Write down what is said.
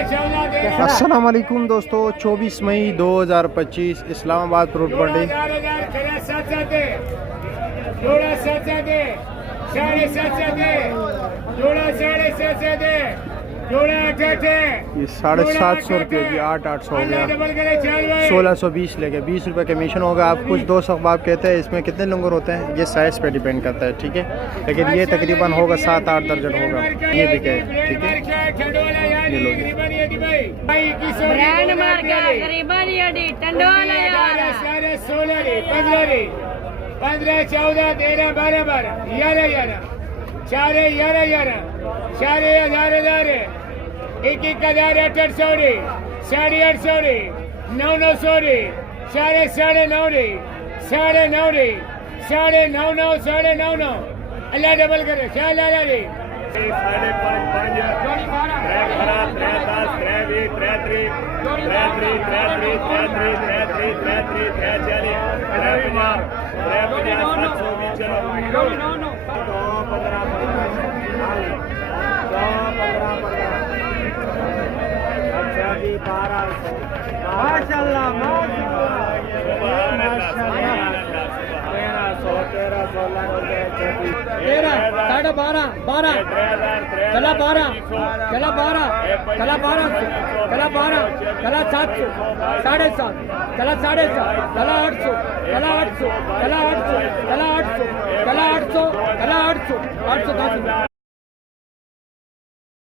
अस्सलाम वालेकुम दोस्तों, 24 मई 2025 इस्लामाबाद रोड मंडी। ये 750 रुपये की 800 हो गया, 1620 लेके 20 रुपये कमीशन होगा। आप कुछ दोस्त अहबाब कहते हैं इसमें कितने लंगर होते हैं, ये साइज़ पे डिपेंड करता है, ठीक है। लेकिन ये तकरीबन होगा 7-8 दर्जन होगा, ये भी कहे, ठीक है। ये लो 15, 14, 13, 12, 11, 4, 11, 4, 1000, 1,000, 800, 850, 900, 9.5, 9.5, 9.5, अल्लाह डबल करे, ख्याल आ रहा रे। 12, 12, चला 12, चला 12, चला 12, चला 12, चला 700, 7.5, चला 7.5, चला 800, चला 800, चला 800, चला 800, चला 800, चला 800, 810।